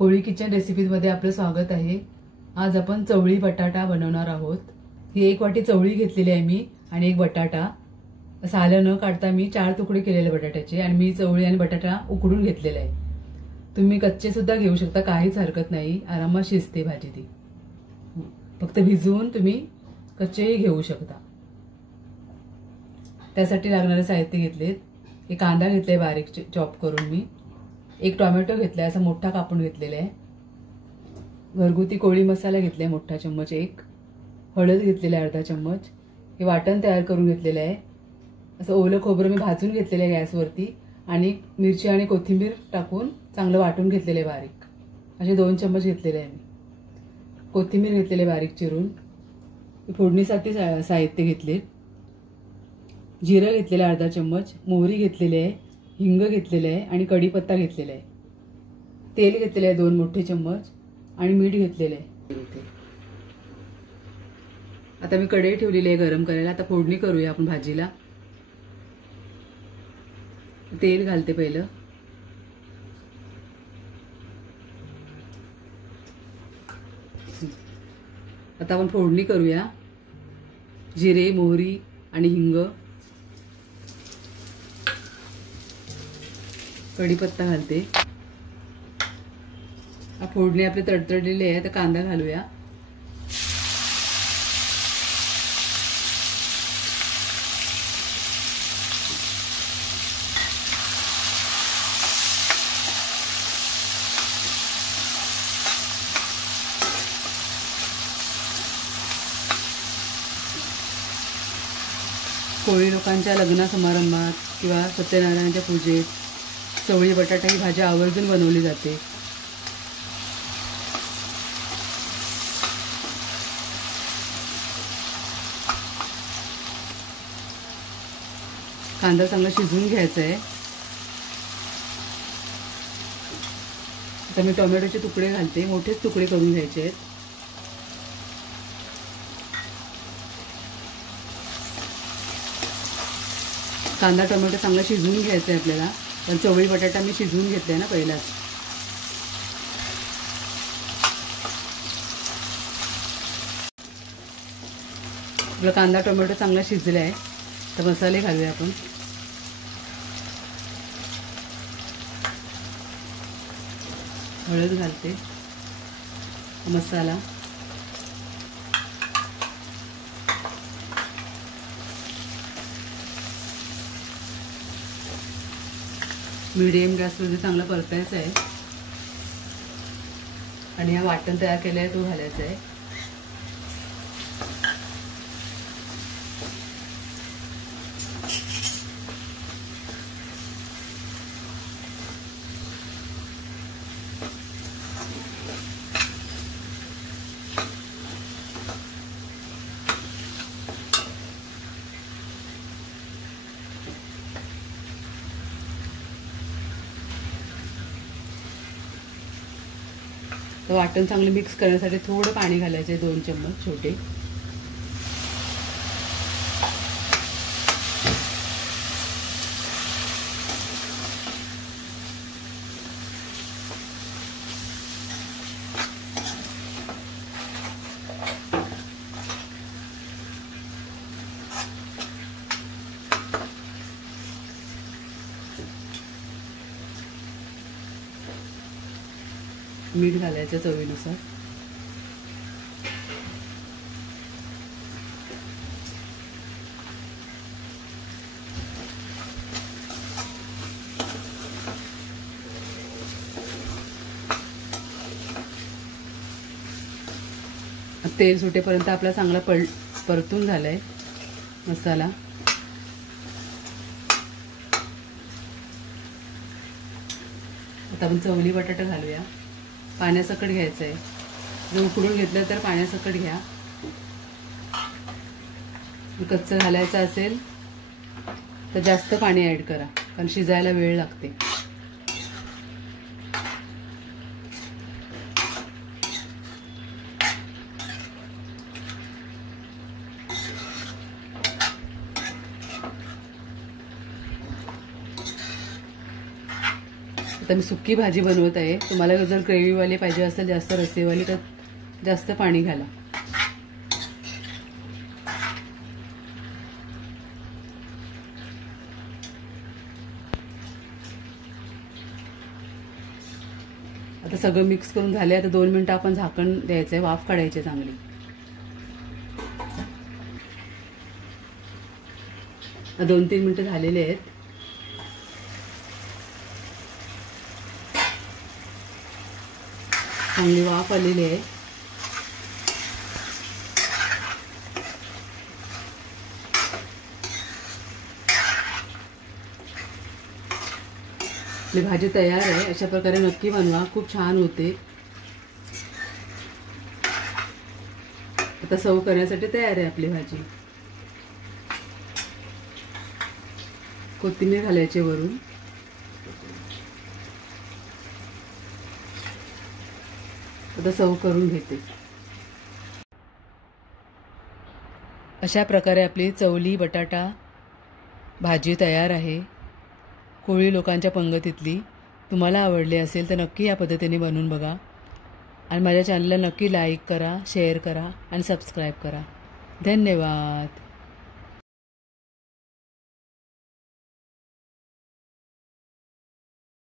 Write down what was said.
कोळी kitchen रेसिपीजमध्ये आपलं स्वागत आहे। आज आपण चवळी बटाटा बनवणार आहोत। ही 1 वाटी चवळी घेतलेली आहे मी आणि 1 बटाटा। सालं न काढता मी 4 तुकडे केलेले बटाट्याचे आणि मी चवळी आणि बटाटा उकडून घेतलेला आहे। तुम्ही कच्चे सुद्धा घेऊ शकता, काहीच हरकत नाही, आरामात शिजते भाजी ती। फक्त भिजवून तुम्ही कच्चेही घेऊ शकता। त्यासाठी लागणारे साहित्य घेतलेत। एक कांदा घेतलाय बारीक चॉप करून मी, 1 टोमॅटो घेतलाय असा मोठा कापून घेतलेला आहे, घरगुती कोळी मसाला घेतलाय मोठा चम्मच 1, हळद घेतलेला आहे अर्धा चम्मच, हे वाटण तयार करून घेतलेलं आहे। असं ओलं खोबरं मी भाजून घेतलेलं आहे गॅसवरती आणि मिरची आणि कोथिंबीर टाकून चांगलं वाटून घेतलेलं आहे बारीक, असे 2 चम्मच घेतलेले आहे मी। कोथिंबीर घेतलेले बारीक चिरून। फोडणीसाठी साहित्य घेतले, जिरं घेतलेलं अर्धा चम्मच, मोहरी घेतलेली आहे, हिंग घेतलेलं आहे आणि कढीपत्ता घेतलेला आहे। तेल घेतलेलं आहे 2 मोठे चम्मच आणि मीठ घेतलेलं आहे। आता मी कढई ठेवलेली आहे गरम करायला। आता फोडणी करूया आपण भाजीला। तेल घालते पहिलं, आता आपण फोडणी करूया। जिरे, मोहरी आणि हिंग, कढीपत्ता घालते। फोडणी आपली तडतडलेली आहे, तर कांदा घालूया। कोळी लोकांच्या लग्न समारंभात किंवा सत्यनारायणाच्या पूजेत चवळी बटाटा ही भाजी आवर्जून बनवली जाते। कांदा चांगला शिजवून घ्यायचा आहे। आता मी टोमॅटोचे तुकडे घालते, मोठेच तुकडे करून घ्यायचे आहेत। कांदा टोमॅटो चांगला शिजवून घ्यायचा आहे आपल्याला, पण चवळी बटाटा मी शिजवून घेतलाय ना पहिलाच। आपला कांदा टोमॅटो चांगला शिजला आहे, तर मसाले घालूया आपण। हळद घालते, मसाला, मीडियम गॅसवर चांगला परतायचा आहे आणि हा वाटण तयार केलाय तो घालायचा आहे। तर वाटण चांगलं मिक्स करण्यासाठी थोडं पाणी घालायचं आहे, 2 चम्मच छोटे। मीठ घालायचं चवीनुसार। तेल सुटेपर्यंत आपला चांगला परतून झालाय मसाला। आता आपण चवळी बटाटा घालूया। पाण्यासकट घ्यायचं आहे, जर उकडून घेतलं तर पाण्यासकट घ्या। कच्चं घालायचं असेल तर जास्त पाणी ऍड करा, कारण शिजायला वेळ लागते। आता मी सुक्की भाजी बनवत आहे. तुम्हाला जर ग्रेव्हीवाली पाहिजे असेल जास्त रस्सेवाली तर जास्त पाणी घाला. आता सगळं मिक्स करून झाले. आता 2 मिनिटं आपण झाकण द्यायचंय, वाफ काढायची चांगली. 2-3 मिनिटं झालेले आहेत. चांगली वाफ आलेली आहे. आपली भाजी तयार आहे. अशा प्रकारे नक्की बनवा, खूप छान होते. आता सर्व करण्यासाठी तयार आहे आपली भाजी. कोथिंबीर घालायची वरून. आता सर्व करून घेते. अशा प्रकारे आपली चवली बटाटा भाजी तयार आहे. कोळी लोकांच्या पंगतीतली. तुम्हाला आवडली असेल तर नक्की या पद्धतीने बनवून बघा आणि माझ्या चॅनलला नक्की लाईक करा, शेअर करा आणि सबस्क्राईब करा. धन्यवाद.